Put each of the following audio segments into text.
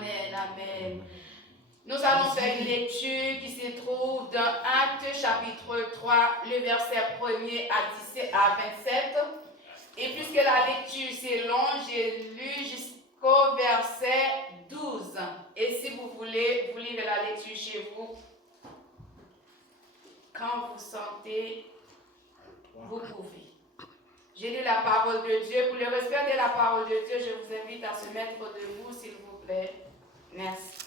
Amen, amen. Nous allons faire une lecture qui se trouve dans Actes chapitre 3, le verset 1er à 27. Et puisque la lecture c'est long, j'ai lu jusqu'au verset 12. Et si vous voulez, vous lirez la lecture chez vous. Quand vous sentez, vous pouvez. J'ai lu la parole de Dieu. Pour le respect de la parole de Dieu, je vous invite à se mettre debout, s'il vous plaît. Merci.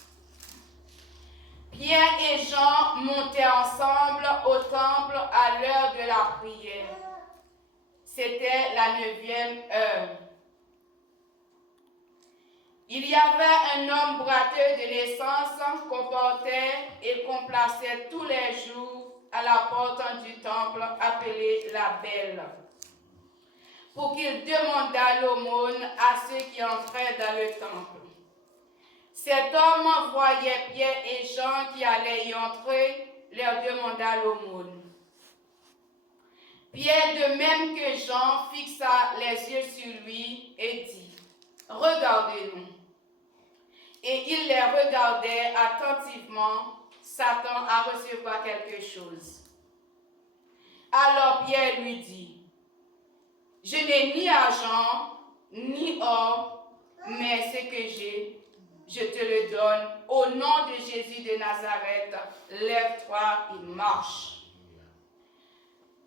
Pierre et Jean montaient ensemble au temple à l'heure de la prière. C'était la 9e heure. Il y avait un homme boiteux de naissance qu'on portait et qu'on plaçait tous les jours à la porte du temple appelé la Belle, pour qu'il demandât l'aumône à ceux qui entraient dans le temple. Cet homme voyait Pierre et Jean qui allaient y entrer, leur demanda l'aumône. Pierre, de même que Jean, fixa les yeux sur lui et dit, « Regardez-nous. » Et il les regardait attentivement, s'attend à recevoir quelque chose. Alors Pierre lui dit, « Je n'ai ni argent, ni or, mais ce que j'ai, je te le donne. Au nom de Jésus de Nazareth, lève-toi et marche. »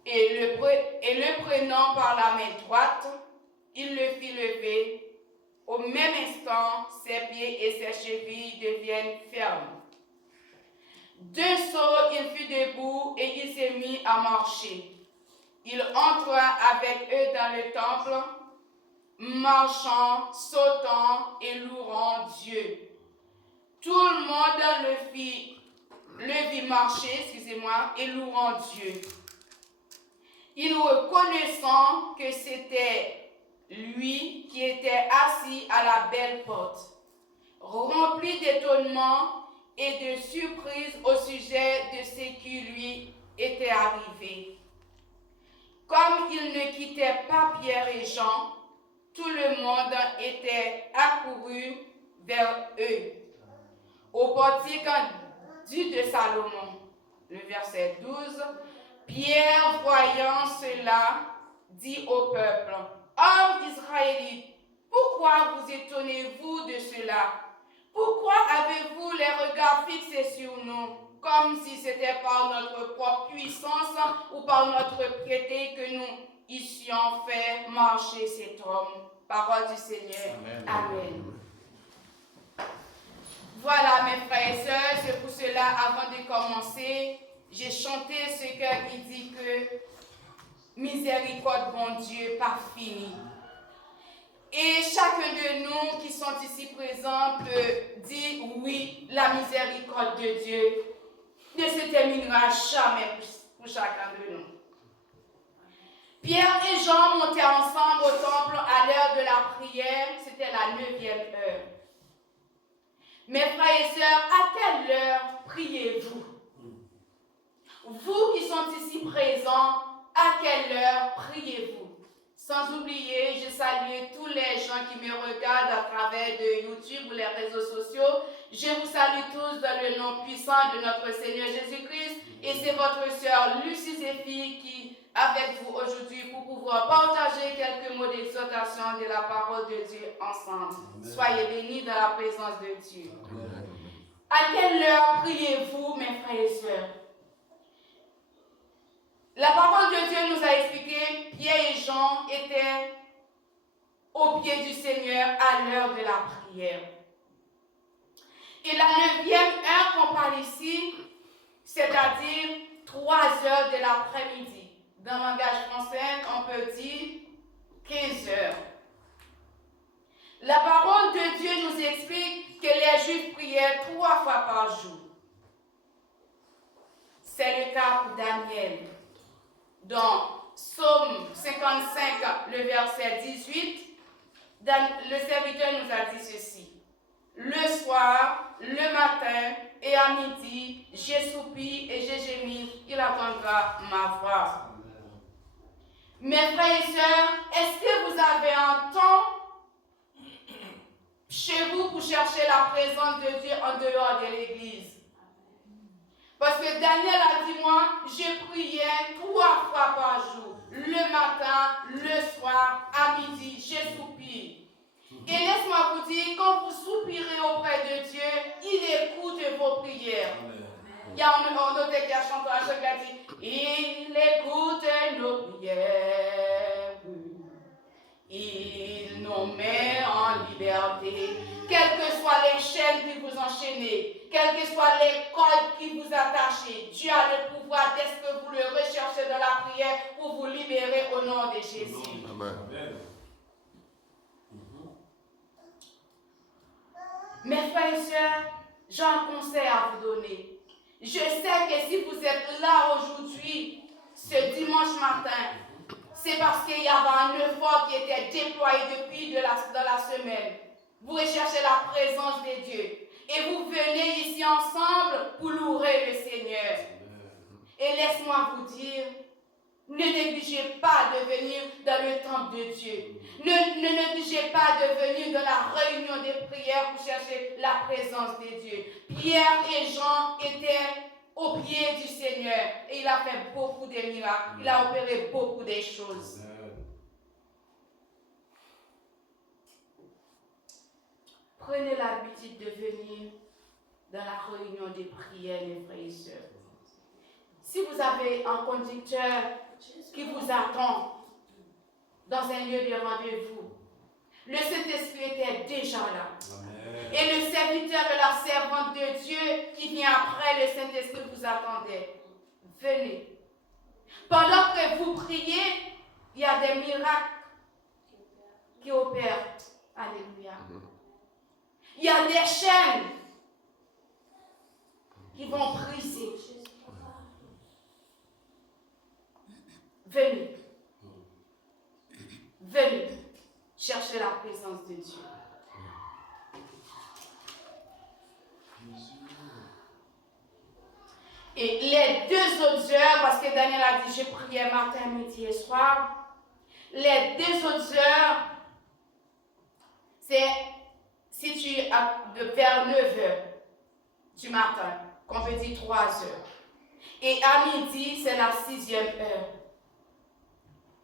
Et le prenant par la main droite, il le fit lever. Au même instant, ses pieds et ses chevilles deviennent fermes. D'un saut, il fut debout et il s'est mis à marcher. Il entra avec eux dans le temple, marchant, sautant et louant Dieu. Tout le monde le vit marcher, et louant Dieu. Il reconnaissant que c'était lui qui était assis à la belle porte, rempli d'étonnement et de surprise au sujet de ce qui lui était arrivé. Comme il ne quittait pas Pierre et Jean, tout le monde était accouru vers eux. Au portique dit de Salomon, le verset 12, Pierre, voyant cela, dit au peuple, « Hommes israélites, pourquoi vous étonnez-vous de cela? Pourquoi avez-vous les regards fixés sur nous, comme si c'était par notre propre puissance ou par notre piété que nous eussions fait marcher cet homme? » Parole du Seigneur. Amen. Amen. Voilà, mes frères et sœurs, c'est pour cela, avant de commencer, j'ai chanté ce cœur qui dit que miséricorde, bon Dieu, pas fini. Et chacun de nous qui sont ici présents peut dire oui, la miséricorde de Dieu ne se terminera jamais pour chacun de nous. Pierre et Jean montaient ensemble au temple à l'heure de la prière, c'était la 9e heure. Mes frères et sœurs, à quelle heure priez-vous? Vous qui sont ici présents, à quelle heure priez-vous? Sans oublier, je salue tous les gens qui me regardent à travers de YouTube ou les réseaux sociaux. Je vous salue tous dans le nom puissant de notre Seigneur Jésus-Christ. Et c'est votre sœur Lucie Zéphyr qui est avec vous aujourd'hui pour pouvoir partager quelques mots d'exhortation de la parole de Dieu ensemble. Amen. Soyez bénis dans la présence de Dieu. Amen. À quelle heure priez-vous, mes frères et sœurs? La parole de Dieu nous a expliqué, Pierre et Jean étaient au pied du Seigneur à l'heure de la prière. Et la 9e heure qu'on parle ici, c'est-à-dire 3 heures de l'après-midi. Dans le langage français, on peut dire 15 heures. La parole de Dieu nous explique que les Juifs priaient 3 fois par jour. C'est le cas pour Daniel. Dans Psaume 55, le verset 18, le serviteur nous a dit ceci. Le soir, le matin et à midi, j'ai soupiré et j'ai gémi, il entendra ma voix. Mes frères et sœurs, est-ce que vous avez un temps chez vous pour chercher la présence présence de Dieu en dehors de l'église. Parce que Daniel a dit, moi, je priais 3 fois par jour. Le matin, le soir, à midi, je soupire. Et laisse-moi vous dire, quand vous soupirez auprès de Dieu, il écoute vos prières. Il y a un autre qui a chanté un chant qui a dit, il écoute nos prières. Il nous met en liberté. Quelles que soient les chaînes qui vous enchaînent, quelles que soient les cordes qui vous attachent, Dieu a le pouvoir, dès que vous le recherchez dans la prière, pour vous libérer au nom de Jésus. Amen. Mes frères et sœurs, j'ai un conseil à vous donner. Je sais que si vous êtes là aujourd'hui, ce dimanche matin, c'est parce qu'il y avait un effort qui était déployé depuis dans la semaine. Vous recherchez la présence de Dieu. Et vous venez ici ensemble pour louer le Seigneur. Et laisse-moi vous dire, ne négligez pas de venir dans le temple de Dieu. Ne négligez pas de venir dans la réunion des prières pour chercher la présence de Dieu. Pierre et Jean étaient au pied du Seigneur et il a fait beaucoup de miracles. Il a opéré beaucoup de choses. Prenez l'habitude de venir dans la réunion des prières, les frères et sœurs. Si vous avez un conducteur qui vous attend dans un lieu de rendez-vous, le Saint-Esprit était déjà là. Amen. Et le serviteur et la servante de Dieu qui vient après le Saint-Esprit vous attendait. Venez. Pendant que vous priez, il y a des miracles qui opèrent. Alléluia. Il y a des chaînes qui vont briser. Venez. Venez chercher la présence de Dieu. Et les 2 autres heures, parce que Daniel a dit, je priais matin, midi et soir. Les 2 autres heures, c'est situé vers 9 heures du matin, qu'on peut dire 3 heures. Et à midi, c'est la 6e heure.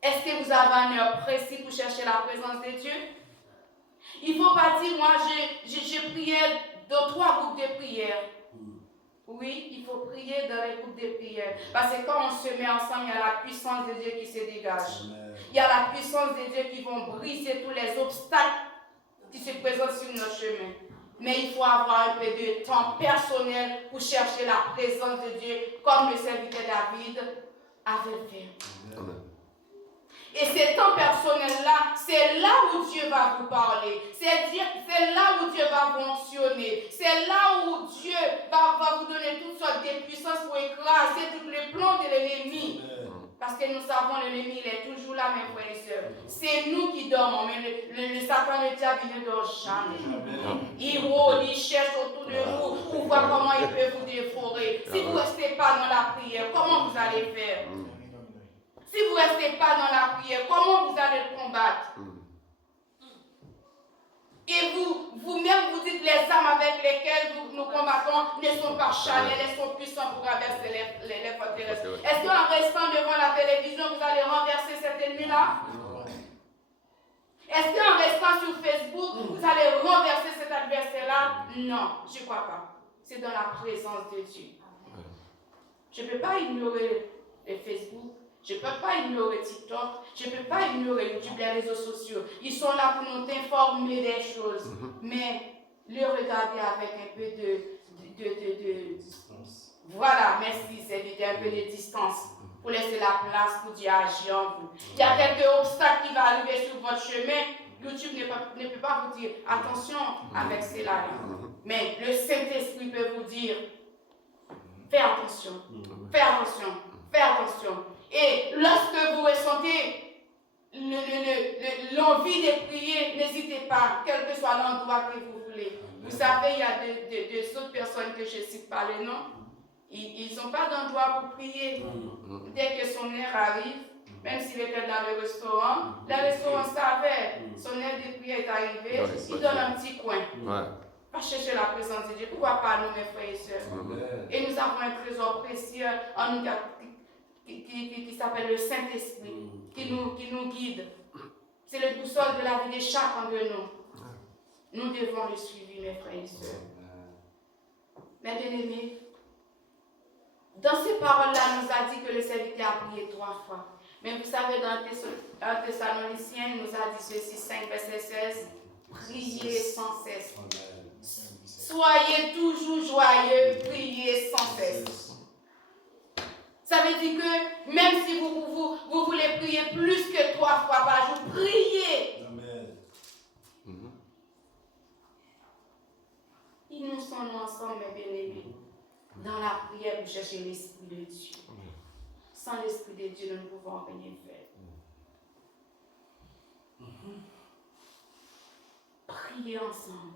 Est-ce que vous avez un heure précis pour chercher la présence de Dieu? Il ne faut pas dire, moi, je priais dans 3 groupes de prière. Oui, il faut prier dans les groupes de prière. Parce que quand on se met ensemble, il y a la puissance de Dieu qui se dégage. Il y a la puissance de Dieu qui vont briser tous les obstacles qui se présentent sur notre chemin. Mais il faut avoir un peu de temps personnel pour chercher la présence de Dieu, comme le serviteur David avait fait. Amen. Et ce temps personnel-là, c'est là où Dieu va vous parler. C'est là où Dieu va fonctionner. C'est là où Dieu va vous donner toutes sortes de puissances pour écraser tous les plans de l'ennemi. Parce que nous savons l'ennemi, il est toujours là, mes frères et sœurs. C'est nous qui dormons, mais le Satan, le diable, il ne dort jamais. Il rôde, il cherche autour de vous pour voir comment il peut vous dévorer. Si vous ne restez pas dans la prière, comment vous allez faire? Si vous ne restez pas dans la prière, comment vous allez le combattre? Et vous-même, vous dites les armes avec lesquelles nous combattons ne sont pas charnelles, elles sont puissantes pour traverser les forteresses. Est-ce qu'en restant devant la télévision, vous allez renverser cet ennemi-là? Est-ce qu'en restant sur Facebook, vous allez renverser cet adversaire-là? Non, je ne crois pas. C'est dans la présence de Dieu. Je ne peux pas ignorer le Facebook. Je ne peux pas ignorer TikTok, je ne peux pas ignorer YouTube, les réseaux sociaux. Ils sont là pour nous informer des choses. Mais le regarder avec un peu de voilà, merci, c'est un peu de distance pour laisser la place pour Dieu agir en vous. Il y a quelques obstacles qui vont arriver sur votre chemin. YouTube ne peut pas vous dire attention avec cela. Mais le Saint-Esprit peut vous dire fais attention, fais attention, fais attention. Et lorsque vous ressentez l'envie de prier, n'hésitez pas, quel que soit l'endroit que vous voulez. Vous savez, il y a des autres personnes que je ne cite pas les noms. Ils n'ont pas d'endroit pour prier. Dès que son heure arrive, même s'il était dans le restaurant savait, son heure de prière est arrivée, il donne un petit coin. Va chercher la présence de Dieu. Pourquoi pas nous, mes frères et sœurs? Et nous avons un trésor précieux en nous qui s'appelle le Saint-Esprit, qui nous guide. C'est le boussole de la vie de chacun de nous. Nous devons le suivre, mes frères et sœurs. Mes bien-aimés, dans ces paroles-là, nous a dit que le serviteur a prié 3 fois. Mais vous savez, dans 1 Thessaloniciens, il nous a dit ceci, 5, verset 16, priez sans cesse. Soyez toujours joyeux, priez sans cesse. Ça veut dire que même si vous voulez prier plus que 3 fois par jour, priez. Amen. Ils nous sont ensemble, mes bien-aimés, dans la prière pour chercher l'Esprit de Dieu. Sans l'Esprit de Dieu, nous ne pouvons rien faire. Priez ensemble.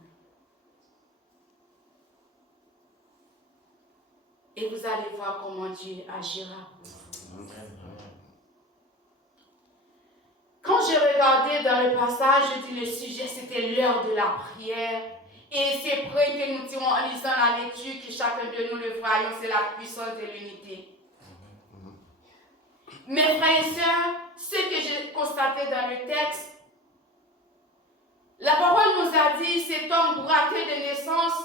Et vous allez voir comment Dieu agira. Quand j'ai regardé dans le passage, je dis le sujet, c'était l'heure de la prière. Et c'est près que nous tirons en lisant la lecture, que chacun de nous le voyons, c'est la puissance de l'unité. Mes frères et sœurs, ce que j'ai constaté dans le texte, la parole nous a dit, cet homme braqué de naissance,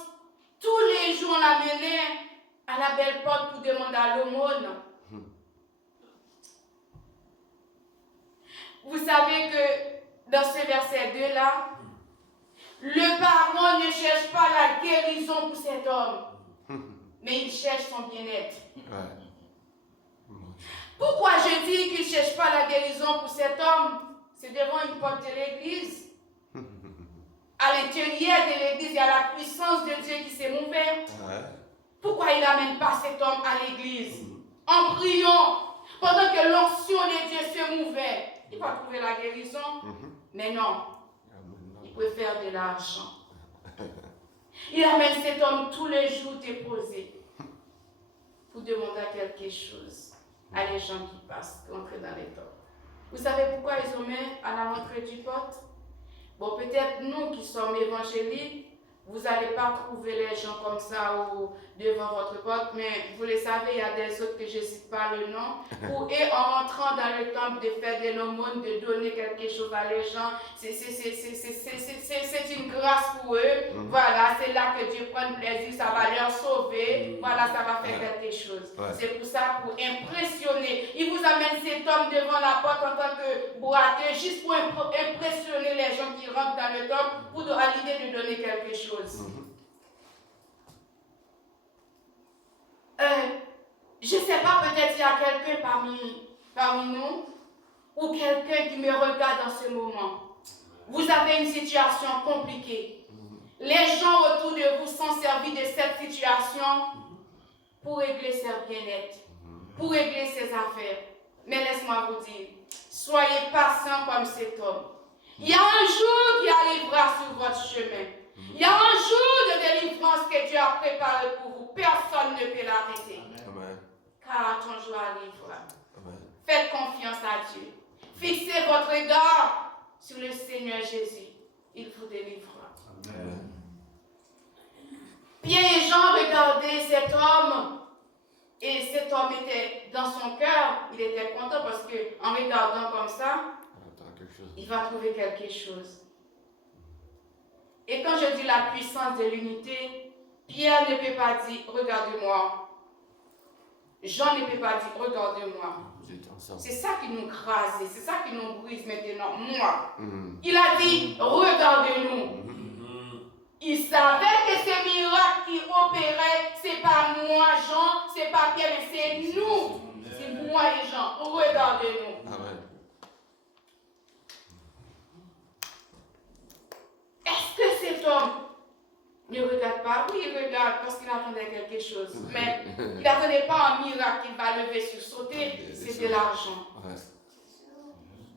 tous les jours on l'amenait à la belle porte pour demander à l'aumône. Vous savez que dans ce verset 2-là, le parent ne cherche pas la guérison pour cet homme, mais il cherche son bien-être. Pourquoi je dis qu'il ne cherche pas la guérison pour cet homme? C'est devant une porte de l'église. À l'intérieur de l'église, il y a la puissance de Dieu qui s'est mouvée. Pourquoi il n'amène pas cet homme à l'église? En priant, pendant que l'onction de Dieu se mouvait. Il va trouver la guérison, mais non. Il préfère de l'argent. Il amène cet homme tous les jours déposé pour demander quelque chose à les gens qui passent, qui entrent dans les temps. Vous savez pourquoi ils ont mis à la rentrée du pote? Bon, peut-être nous qui sommes évangéliques, vous n'allez pas trouver les gens comme ça devant votre porte, mais vous le savez, il y a des autres que je ne cite pas le nom, où eux, en rentrant dans le temple, de faire de l'aumône, de donner quelque chose à les gens, c'est une grâce pour eux. Voilà, c'est là que Dieu prend plaisir, ça va leur sauver, voilà, ça va faire quelque chose. C'est pour ça, pour impressionner. Il vous amène cet homme devant la porte en tant que boiteux, juste pour impressionner les gens qui rentrent dans le temple, pour à l'idée de donner quelque chose. Je ne sais pas, peut-être il y a quelqu'un parmi nous ou quelqu'un qui me regarde dans ce moment. Vous avez une situation compliquée. Les gens autour de vous sont servis de cette situation pour régler leur bien-être, pour régler ses affaires. Mais laisse-moi vous dire, soyez patient comme cet homme. Il y a un jour qui arrivera sur votre chemin. Il y a un jour de délivrance que Dieu a préparé pour vous. Personne ne peut l'arrêter. Car ton jour arrivera. Faites confiance à Dieu. Fixez votre regard sur le Seigneur Jésus. Il vous délivrera. Amen. Pierre et Jean regardaient cet homme. Et cet homme était dans son cœur. Il était content parce qu'en regardant comme ça, il va trouver quelque chose. Et quand je dis la puissance de l'unité, Pierre ne peut pas dire « Regarde-moi ». Jean ne peut pas dire « Regarde-moi ». C'est ça qui nous crase, c'est ça qui nous brise maintenant. Moi. Il a dit « Regarde-nous ». Il savait que ces miracles qui opéraient, ce n'est pas moi, Jean, ce n'est pas Pierre, mais c'est nous. C'est moi et Jean. Regarde-nous. Est-ce que cet homme ne regarde pas? Oui, il regarde parce qu'il attendait quelque chose. Mais il n'attendait pas un miracle qu'il va lever sur sauter. C'est de l'argent.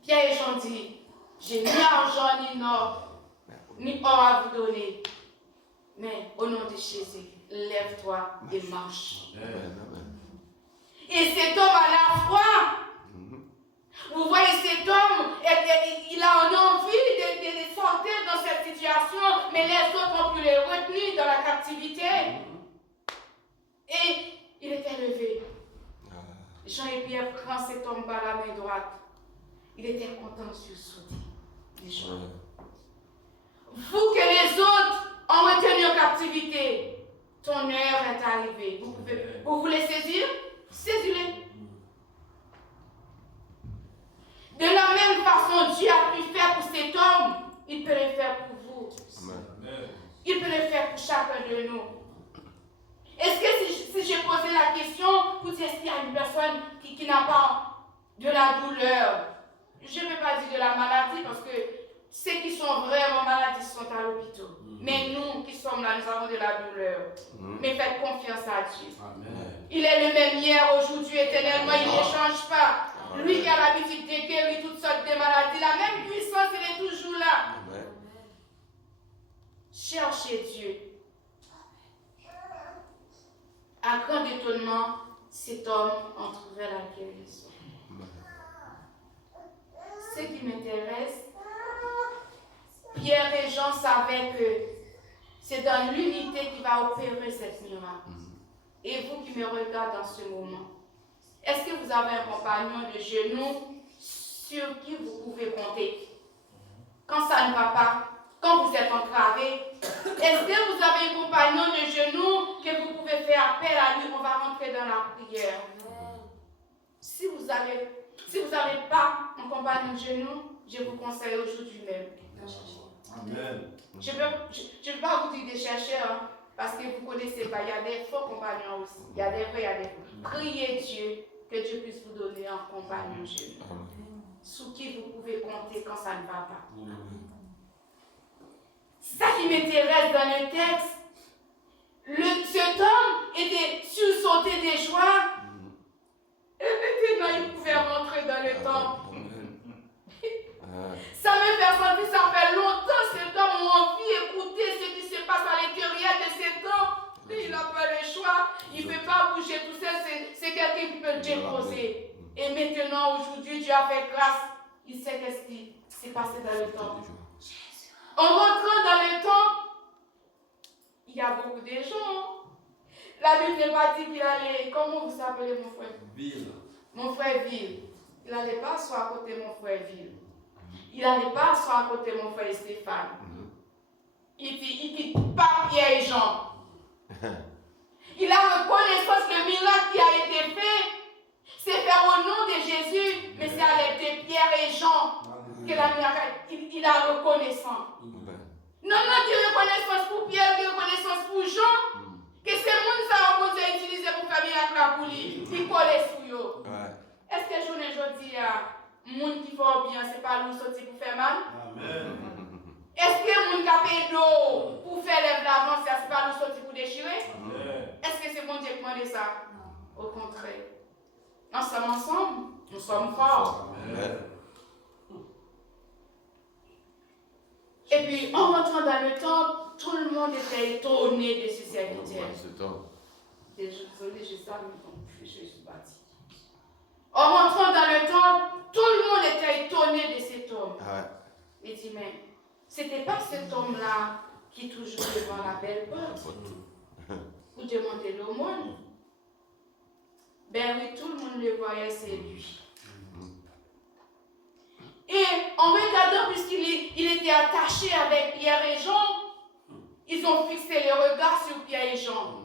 Pierre et Jean disent, j'ai ni argent ni or, à vous donner. Mais au nom de Jésus, lève-toi et marche. Et cet homme à la foi, Vous voyez cet homme, il a envie de sortir dans cette situation, mais les autres ont pu le retenir dans la captivité. Et il était levé. Jean et Pierre prend cet homme par la main droite. Il était content de se sauter. Vous que les autres ont retenu en captivité, ton heure est arrivée. Vous voulez saisir? Saisis-les. De la même façon, Dieu a pu faire pour cet homme, il peut le faire pour vous. Amen. Il peut le faire pour chacun de nous. Est-ce que si j'ai posé la question pour dire qu'il y a une personne qui n'a pas de la douleur, je ne peux pas dire de la maladie parce que ceux qui sont vraiment malades sont à l'hôpital. Mais nous qui sommes là, nous avons de la douleur. Mais faites confiance à Dieu. Amen. Il est le même hier, aujourd'hui, éternellement, il ne change pas. Lui qui a l'habitude de guérir toutes sortes de maladies, la même puissance, il est toujours là. Amen. Cherchez Dieu. À grand étonnement, cet homme en trouvait la guérison. Ce qui m'intéresse, Pierre et Jean savaient que c'est dans l'unité qui va opérer cette miracle. Et vous qui me regardez dans ce moment, est-ce que vous avez un compagnon de genoux sur qui vous pouvez compter? Quand ça ne va pas, quand vous êtes entravé, est-ce que vous avez un compagnon de genoux que vous pouvez faire appel à lui? On va rentrer dans la prière. Si vous n'avez pas un compagnon de genoux, je vous conseille aujourd'hui même. Amen. Je ne vais pas vous dire de chercher, hein, parce que vous ne connaissez pas. Il y a des faux compagnons aussi. Il y a des vrais, il y a des faux. Priez Dieu que Dieu puisse vous donner un compagnon de genoux sur qui vous pouvez compter quand ça ne va pas. Ça qui m'intéresse dans le texte, cet homme était sursauté de joie. Et maintenant, il pouvait rentrer dans le temple. Ça me fait sentir, ça fait longtemps cet homme a envie d'écouter ce qui se passe à l'intérieur de cet homme. Il n'a pas le choix, il ne peut pas bouger tout ça, c'est quelqu'un qui peut le déposer. Et maintenant, aujourd'hui, Dieu a fait grâce. Il sait qu'est-ce qui s'est passé dans le temple. En rentrant dans le temple, il y a beaucoup de gens. La Bible n'est pas dit qu'il allait, comment vous appelez mon frère? Ville. Mon frère Ville. Il n'allait pas asseoir à côté de mon frère Ville. Il n'allait pas asseoir à côté de mon frère Stéphane. Il dit pas Pierre et Jean. Il a reconnaissance que le miracle qui a été fait, c'est fait au nom de Jésus, mais c'est à l'aide de Pierre et Jean que la miracle, il a reconnaissance. Non, tu reconnaissance pour Pierre, tu reconnaissance pour Jean, que c'est le monde ça a utilisé pour faire miracle pour lui, il colle sur eux. Est-ce que je dis à monde qui fait bien, c'est pas nous sortir pour faire mal? Amen. Est-ce que le monde qui a payé d'eau pour faire les l'avance, c'est pas nous sortir pour déchirer? Amen. Est-ce que c'est bon Dieu qui m'a dit ça? Au contraire. Nous sommes ensemble, nous sommes forts. Amen. Et puis, en rentrant dans le temple, tout le monde était étonné de ce serviteur. Désolé, je suis bâti. En rentrant dans le temple, tout le monde était étonné de cet homme. Il dit, mais c'était pas cet homme-là qui est toujours devant la belle porte. Vous demandez l'aumône. Ben oui, tout le monde le voyait, c'est lui. Et en regardant, puisqu'il était attaché avec Pierre et Jean, ils ont fixé les regards sur Pierre et Jean.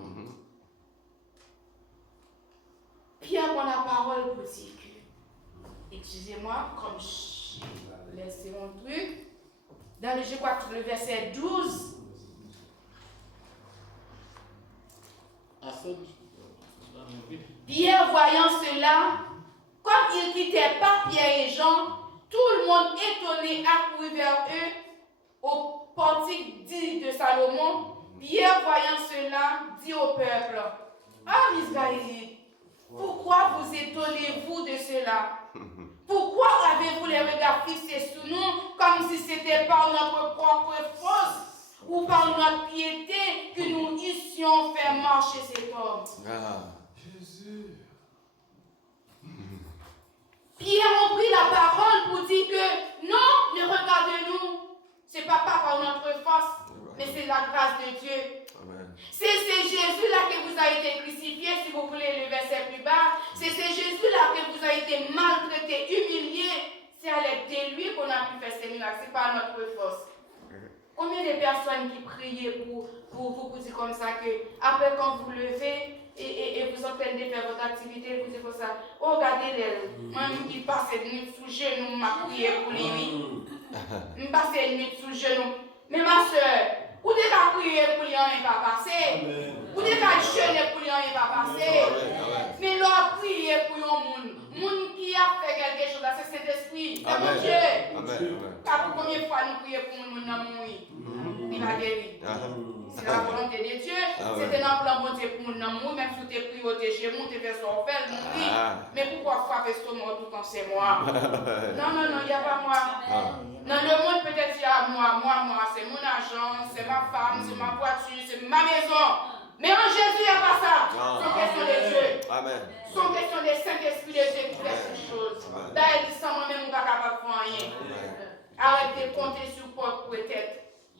Pierre prend la parole pour dire que, excusez-moi, comme j'ai laissé mon truc, dans le, je crois que le verset 12, Pierre voyant cela, comme il ne quittait pas Pierre et Jean, tout le monde étonné accourut vers eux au portique dit de Salomon. Pierre voyant cela, dit au peuple, ah Israël, pourquoi vous étonnez-vous de cela? Pourquoi avez-vous les regards fixés sur nous comme si c'était par notre propre force ou par notre piété que nous eussions fait marcher cet homme? Jésus. Pierre a pris la parole pour dire que non, ne regardez-nous. C'est pas par notre force, mais c'est la grâce de Dieu. C'est Jésus-là qui vous a été crucifié, si vous voulez le verset plus bas. C'est Jésus-là qui vous a été maltraité, humilié. C'est à l'aide de lui qu'on a pu faire ces miracles. C'est pas notre force. Combien de personnes qui priaient pour vous dire comme ça que après quand vous levez et vous êtes en train de faire votre activité, vous dites comme ça, oh regardez-les, moi-même qui passe une nuit sous genou, m'a prié pour lui. Je passe une nuit sous genou. Mais ma soeur, vous devez prier pour lui, on n'est pas passé. Vous devez jeûner pour lui, on n'est pas passé. Mais l'on prier pour un monde qui a fait quelque chose, c'est cet esprit, c'est mon Dieu. Car combien de fois nous prions pour un monde dans mon oui, il va guérir. C'est la volonté de Dieu. C'était dans le plan bon Dieu pour mon amour, même si tu es prié au TG, tu es fait son fer, mais pourquoi frapper ce monde tout quand c'est moi? Non, il n'y a pas moi. Dans le monde, peut-être il y a moi, c'est mon argent, c'est ma femme, c'est ma voiture, c'est ma maison. Mais en Jésus, il n'y a pas ça. C'est question de Dieu. C'est question des Saint-Esprit de Dieu qui fait ces choses. D'ailleurs, il dit ça, moi-même, je ne suis pas capable de faire rien. Arrêtez de compter sur votre tête.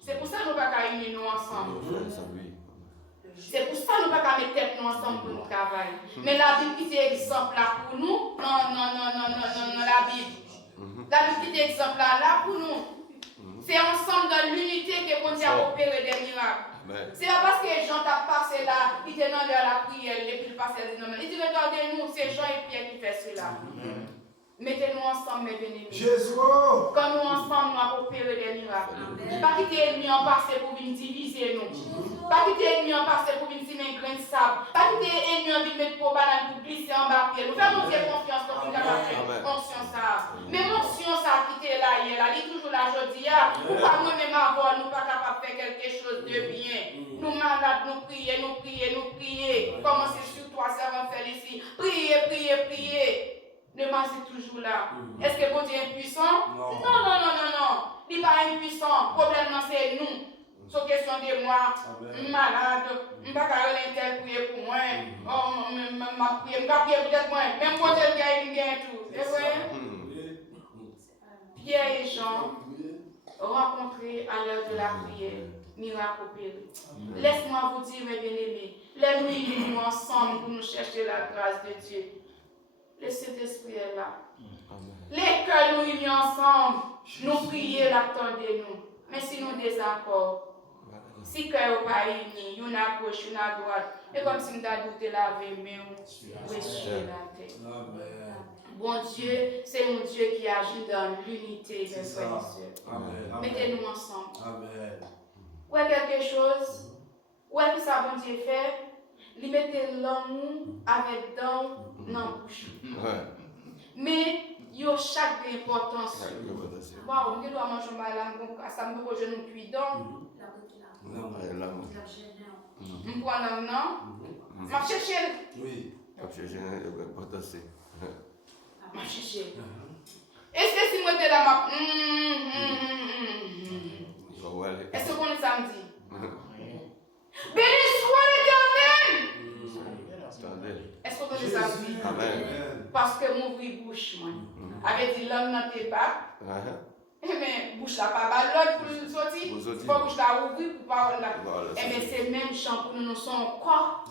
C'est pour ça que nous ne pouvons pas unir nous ensemble. C'est pour ça que nous ne pouvons pas mettre tête nous ensemble pour nous travailler. Mais la Bible qui est exemple là pour nous, non, la Bible. La Bible qui est exemple là pour nous. C'est ensemble dans l'unité que Dieu a opéré des miracles. C'est pas parce que les gens t'ont passé là, ils étaient dans la prière, et puis ils passaient non. Ils disent regardez-nous, c'est Jean et Pierre qui fait cela. Mettez-nous ensemble, mes bien-aimés. Quand nous ensemble, nous avons opéré des miracles. Pas quitter l'ennemi en passé pour venir diviser nous. Pas quitter l'ennemi en passé pour venir tirer un grain de sable. Pas quitter l'ennemi en venir mettre pour banane pour glisser en bas pied. Nous faisons confiance pour nous faire conscience ça. Mais conscience ça quitter là, il est toujours là aujourd'hui. Ou pas nous-mêmes avoir, nous pas capables de faire quelque chose de bien. Nous malades, nous prier. Commencez sur toi, servant faire ici. Priez. Le mal c'est toujours là. Est-ce que bon Dieu est puissant? Non. Il n'est pas impuissant. Le problème, c'est nous. C'est question de moi. Je suis malade. Je ne peux pas prier pour moi. Je vais prier peut-être moi. Même quand je gagne tout. C'est vrai? Pierre et Jean rencontrés à l'heure de la prière. Miracle opéré. Laisse-moi vous dire, mes bien-aimés, les nuits nous ensemble pour nous chercher la grâce de Dieu. Le Saint-Esprit est là. Les cœurs nous unis ensemble, nous prions, l'attendez-nous. Mais si nous désaccords, si cœur pas unis, une à gauche, une à droite, et comme si nous avons douté la vie, mais on essuie la tête. Bon Dieu, c'est mon Dieu qui agit dans l'unité, mes frères et sœurs. Mettez-nous ensemble. Ou quelque chose, ou est-ce que ça bon Dieu fait? Il mettait l'amour avec dans la bouche. Mais il y a chaque importance. Waouh, on doit manger mal à ça me rejoint nous cuidons. On prend un non. Ma chercher. Oui. Ma chercher l'importance. Ma chercher. Est-ce que si moi t'es là est-ce qu'on est samedi? Béni soit l'Éternel. Est-ce qu'on est samedi? Parce que mon bruit bouche, moi. Avec dit l'homme dans tes pattes. Mais bouche là pas mal l'autre pour nous sortir. Pas bouche là ouvrir pour parler là. Mais c'est même chant pour nous, nous sommes corps.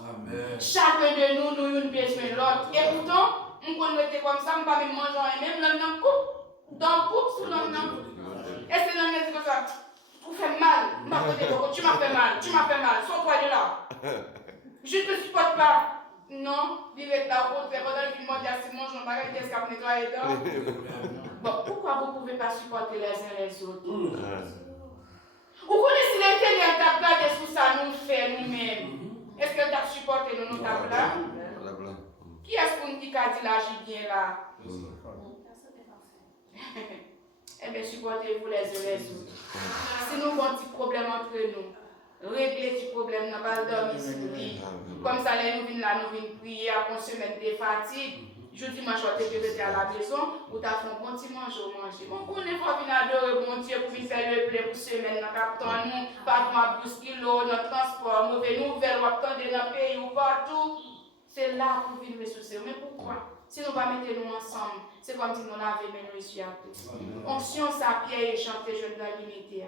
Chacun de nous, nous une besoin l'autre. Et pourtant, on connaît comme ça, on ne peut pas même manger même l'homme coupe. Dans le coupe, sous l'homme coupe. Est-ce que l'homme est comme ça? Tu fais mal. Tu m'as fait mal. Sors-toi de là. Je ne te supporte pas. Non, direct là, au contraire, pendant le film mondial, si mon j'en parle, qu'est-ce qu'on nettoie dedans? Bon, pourquoi vous ne pouvez pas supporter les uns les autres? Vous connaissez l'intérieur de la de ce que ça nous fait nous-mêmes? Est-ce que tu as supporté nous là? Qui est-ce qu'on dit qu'a dit là, j'y viens là? Eh bien, supportez-vous les uns les autres. Si nous avons un petit problème entre nous, régler ce problème, nous pas dormir ici. Comme ça, nous venons là, nous venons prier, à consommer des fatigues. Jeudi, moi, je vais à la maison, pour t'as fait un bon petit manger. On connaît pas venir adorer mon Dieu pour venir faire le plein pour semaine, dans captant nous, pas de 12 kilos, notre transport, mauvais nouvelles, ou attendre dans le pays ou partout. C'est là pour venir ressourcer. Mais pourquoi? si nous ne pas mettre nous ensemble, c'est comme si nous avions mis nous ici à tous. Onction, ça pierre et chanter, je dois limiter.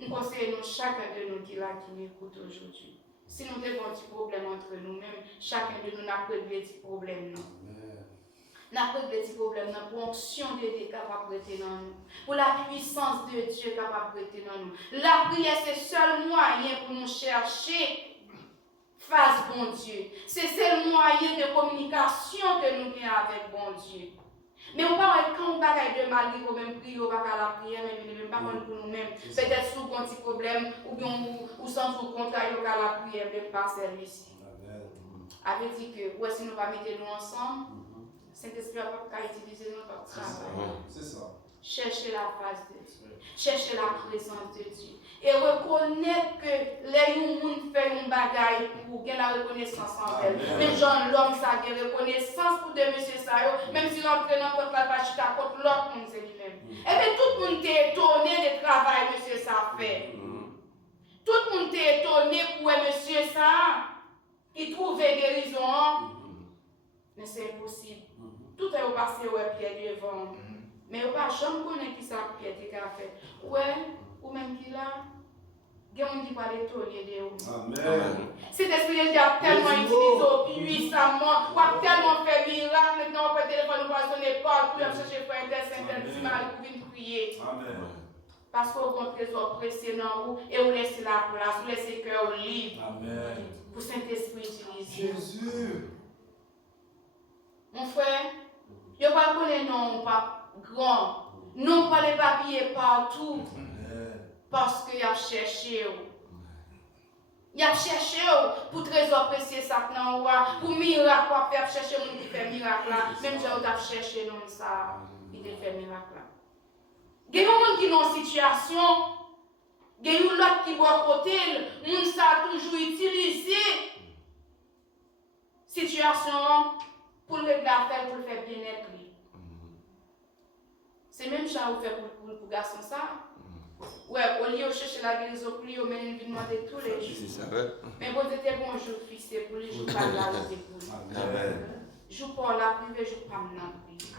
Nous conseillons chacun de nous qui là, qui m'écoute aujourd'hui. Si nous avons un petit problème entre nous-mêmes, chacun de nous n'a pas de petits problèmes. N'a pas de petits problèmes pour l'onction de Dieu capable de prêter dans nous. Pour la puissance de Dieu capable de prêter dans nous. La prière, c'est le seul moyen pour nous chercher face bon Dieu. C'est le seul moyen de communication que nous avons avec bon Dieu. Mais on va quand on va de mal, on va même prier, on va faire la prière, mais même pas pour nous-mêmes. Peut-être sous un petit problème, ou bien ou sans tout contraire, on va la prière, même pas celui-ci. Avait dit que, ouais, si nous va mettre nous ensemble, Saint-Esprit va pas utiliser notre travail. C'est ça. Chercher la face de Dieu. Chercher la présence de Dieu. Et reconnaître que les gens fait un bagaille pour gagner la reconnaissance en elle. Même Jean l'homme, ça a une reconnaissance pour de monsieur Sayo, même si l'on prend contre la pachita, contre l'autre monde, c'est lui-même. Et bien tout le monde est étonné du travail que monsieur ça fait. Tout le monde est étonné pour monsieur ça, qui trouve guérison. Mais c'est impossible. Tout est passé ouais Pierre devant. Mais on pas jamais connaître qui ça Pierre a fait. Ouais, ou même qui là, il y a un qui va l'étonner de vous. Amen. Cet esprit de Dieu a tellement utilisé puissamment, ou a tellement fait miracle, maintenant on peut téléphone nous poisonner partout, on cherche frère intercession, si mal pour venir prier. Amen. Parce qu'on a un trésor précieux dans vous et vous laissez la place, vous laissez le cœur libre. Amen. Pour Saint-Esprit utiliser. Jésus. Mon frère, je ne pas connaître non pas grand, non pas les papiers partout, parce qu'il a cherché. Il a cherché pour trésor précieux ça pour miracle, pour faire chercher mon qui fait miracle là. Même si on a cherché non ça, il a fait miracle là. Il y a des gens qui sont en situation, il y a des gens qui vont à côté, les gens ça toujours utilisé situation pour le régler l'affaire, pour le faire bien-être. C'est même ça qu'on fait pour garçon ça. Ouais, au lieu de chercher la guérison, pour lui, on mène une demander tous les jours. Mais bon, c'était bon jour fixé pour les jours pas de la route pour lui. Je pour la privé, je pas la privé.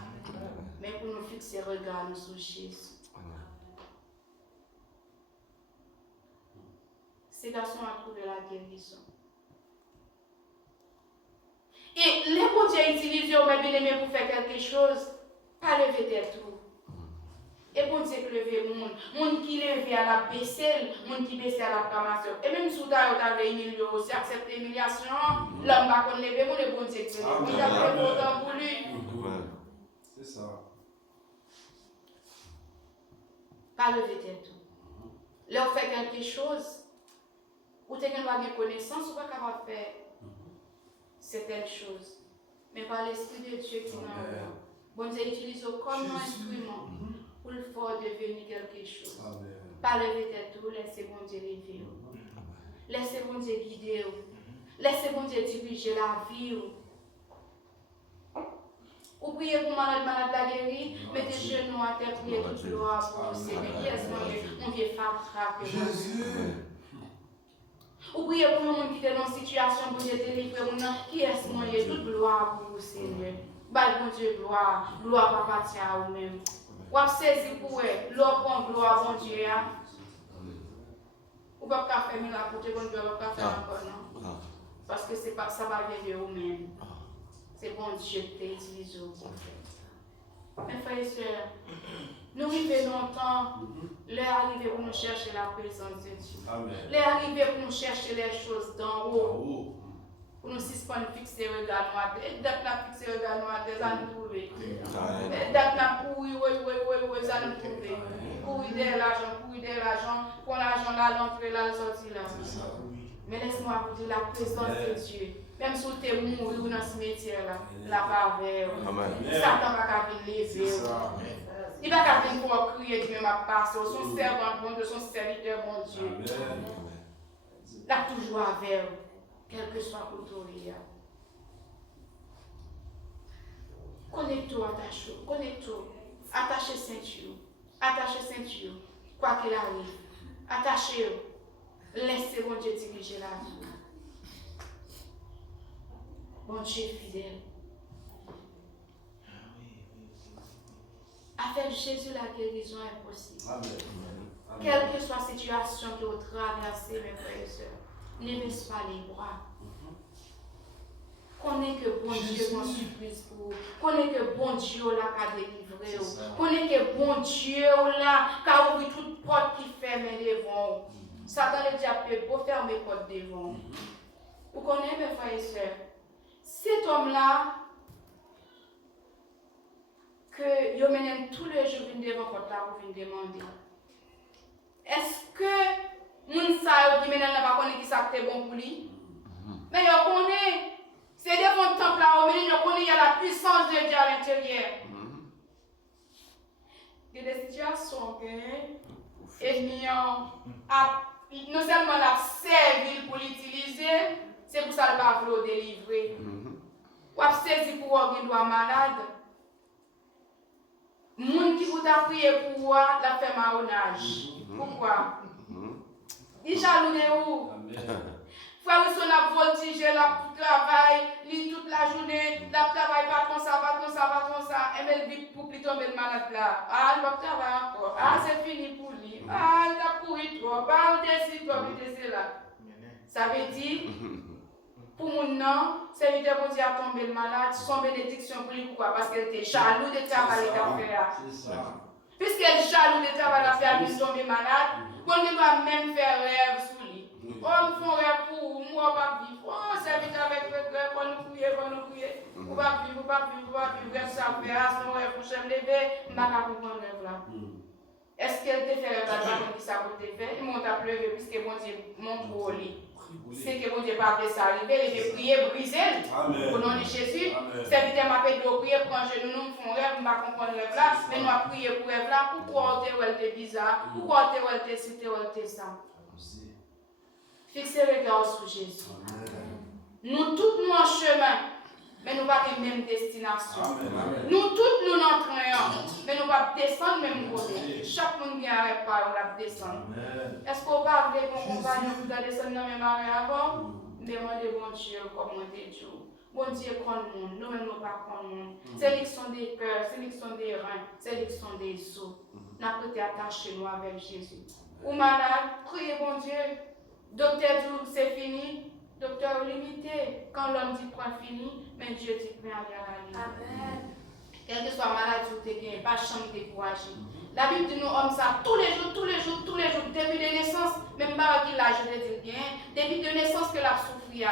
Mais pour nous fixer regard nous sur Jésus. Ces garçons ont trouvé la guérison. Et les bons Dieu utilisent au bien aimé pour faire quelque chose, pas lever tête tout. Et bon Dieu qui lever le monde qui lever à la baisselle, monde qui baisse à la clamation. Et même si vous avez humilié aussi, accepter l'humiliation, l'homme va qu'on lever, le bon Dieu qui lever. Il a fait autant pour lui. C'est ça. Pas lever tête tout. Leur fait quelque chose, ou tu as une connaissance, ou pas capable de faire certaines choses. Mais par l'Esprit de Dieu qui m'a envoyé. Bon Dieu utilise comme un instrument pour le faire devenir quelque chose. Pas lever tête tout, laissez bon Dieu lever. Laissez bon Dieu guider. Laissez bon Dieu diriger la vie. Ou priez pour malade la guérie, mettez genoux à terre, priez toute gloire pour le Seigneur. Yes, mon vieux frère. Jésus. Ou priez pour le monde qui est dans une situation pour Dieu délivrer, qui est ce moyen, toute gloire pour le Seigneur. Bah, bon Dieu, gloire papa tient à vous-même. Ou à saisir pour eux, l'or prend gloire, bon Dieu. Ou pas faire miracle pour Dieu, bon Dieu, pas faire encore, non? Parce que c'est pas ça va venir de vous-même. C'est bon Dieu qui t'utilise au mes frères et sœurs, nous vivons longtemps, l'heure arrivée pour nous chercher la présence de Dieu. L'heure arrivée pour nous chercher les choses d'en haut. Pour nous suspendre, fixer le regard noir. Et dès que nous fixer le regard noir, ça nous trouve. Et dès que nous courir, ça nous trouve. Courir derrière l'argent, pour l'argent là, l'entrée là, le sortir là. Mais laisse-moi vous dire la présence de Dieu. Même si tu es mort dans ce métier-là, la bavère, Satan va venir lever. Il va venir pour crier Dieu m'a passé. Son servant bon Dieu, son serviteur bon Dieu. Il a toujours avec vous, quel que soit l'autorité. Connecte-toi, connecte-toi. Attachez ceinture. Quoi qu'il arrive, attachez-vous. Laissez mon Dieu diriger la vie. Bon Dieu fidèle. Avec Jésus, la guérison est possible. Amen. Quelle que soit la situation que vous traversez, mes frères et sœurs, ne baissez pas les bras. Connais que bon Dieu est une surprise pour vous. Connais que bon Dieu là qui a délivré vous. Connais que bon Dieu là qui a ouvert toute porte qui ferme devant vous. Satan le diable peut fermer les portes devant vous. Vous connaissez, mes frères et sœurs, cet homme-là, que vous menez tous les jours devant porte là pour venir demander. Est-ce que moun sa qui mène n'a pas connaît qui ça c'est bon pour lui? Mais yo connaît. C'est devant le temple là, yo connaît il y a la puissance de Dieu à l'intérieur. Il y a des situations que l'ennemi a non seulement l'a servi pour l'utiliser, c'est pour ça qu'il va vouloir délivrer. Ou a saisi pour un doigt malade. Moun qui vous a prié pour vous, la fait marronnage. Pourquoi? Il jaloux de vous. Frère, on a voltigé, la travail, lit toute la journée, la travail pas comme ça, pas comme ça, pas comme ça. Et elle dit pour plus tomber malade là. Ah, elle va travailler encore. Ah, c'est fini pour lui. Ah, elle a couru trop. Ah, elle décide trop, elle décide là. Ça veut dire, pour mon nom, c'est lui de Dieu à tomber malade, son bénédiction pour lui. Pourquoi? Parce qu'elle était jaloux de travail qu'elle fait là. Puisqu'elle est jaloux de travail qu'elle fait, elle tomber malade, on doit même faire rêve sur lui. Oh, nous faisons rêve pour moi, on va vivre. Oh, c'est vite avec le cœur, on nous prier, on nous prier. On va vivre, on va vivre, on va vivre. Ça fait, à son rêve, pour se lever, on va comprendre rêve là. Est-ce qu'elle te fait rêve là, qui ça peut te faire? Il monte à pleurer, puisque bon Dieu monte pour lui. C'est que bon Dieu pas fait ça arriver, il veut prier, briser. Au nom de Jésus, c'est vite m'a fait de prier, prendre genou, nous font rêve, on va comprendre rêve là, mais nous avons prié pour rêve là, pourquoi on était bizarre, pourquoi on était cité, on était ça. Fixez le regard sur Jésus. Nous tous nous en chemin, mais nous pas de même destination. Nous tous nous entraînons, mais nous pas descendre même côté. Chaque monde vient avec pas, on va descendre. Est-ce qu'on va avec mon compagnon pour descendre dans mes marais avant? Demandez bon Dieu comment Dieu. Bon Dieu prend le monde, nous-mêmes nous pas prendre le monde. C'est l'élection des cœurs, c'est l'élection des reins, c'est l'élection des os. Nous avons été attachés nous avec Jésus. Ou malade, priez bon Dieu. Docteur dit c'est fini, docteur limité. Quand l'homme dit point fini, mais Dieu dit prêt à aller à la Amen. Quelle que soit maladie ou t'es pas chambre découragé. La Bible dit nous hommes ça tous les jours, depuis de naissance, même pas qu'il a je te dis bien, depuis de naissance que la souffrir.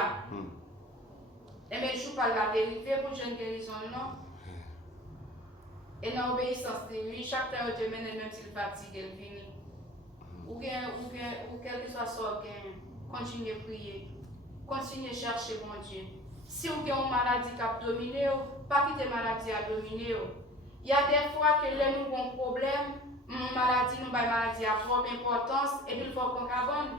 Et mais je ne pas la dériver pour une guérison, non? Et dans l'obéissance de lui, chaque temps où tu mènes, même s'il fatigue, elle finit. Ou quel que soit son gain, continuez à prier, continuez à chercher mon Dieu. Si vous avez une maladie qui a dominé, pas quitter maladie à dominer. Il y a des fois que les nous avons un problème, une maladie, nous avons une maladie à trop d'importance, et puis il faut qu'on cabane,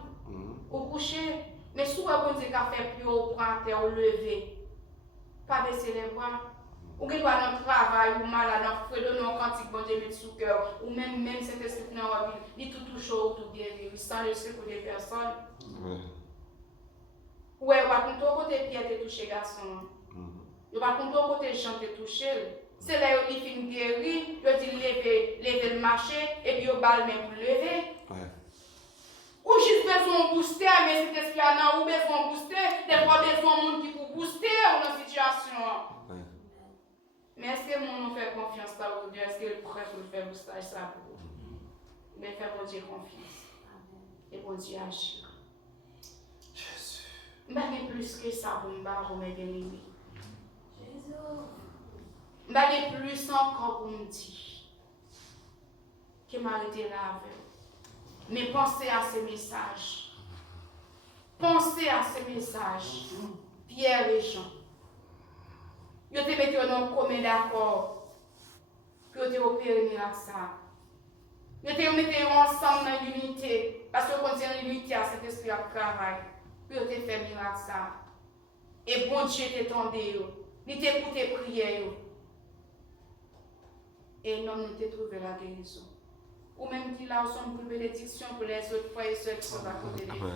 ou coucher. Mais si vous avez un Dieu qui a fait plus haut, prendre terre, lever, pas baisser les bras. Ou que dans le travail, ou malade, dans le feu, dans cantique, bon Dieu, met sous cœur, ou même cet esprit dans la vie, il tout touche ou tout bien vivre, sans le secours des personnes. Ouais, on va compter au côté Pierre te toucher garçon. On va compter au côté Jean te toucher. C'est là où il finit guéri, il dit lever le marché, et puis il balle même pour lever. Ou juste besoin de booster, mais cet esprit-là, ou besoin de booster, des fois besoin de monde qui peut booster dans la situation. Mais est-ce que mon fait confiance à Dieu? Est-ce que le prêtre peut faire booster ça pour vous? Mais faire mon Dieu confiance. Et mon Dieu agir. Jésus. Mais plus que ça pour me mes bien-aimés. Jésus. Mais plus encore pour me dire que m'a été là avec. Mais pensez à ces messages. Pensez à ces messages. Pierre et Jean. Yo te mette dans commun d'accord. Puis yo te opéré miracle ça. Yo te mette ensemble dans l'unité parce que quand on l'unité à cet esprit à travail. Puis yo te fait miracle ça. Et bon Dieu te tendé yo. Il t'écouté prière yo. Et non nous te trouvé la guérison. Ou même qui là sont pour bénédiction pour les autres frères et sœurs qui sont à côté de nous.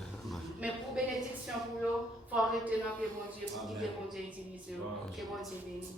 Mais pour bénédiction pour eux, il faut arrêter dans que bon Dieu, pour que bon Dieu utilise eux, que bon Dieu bénisse.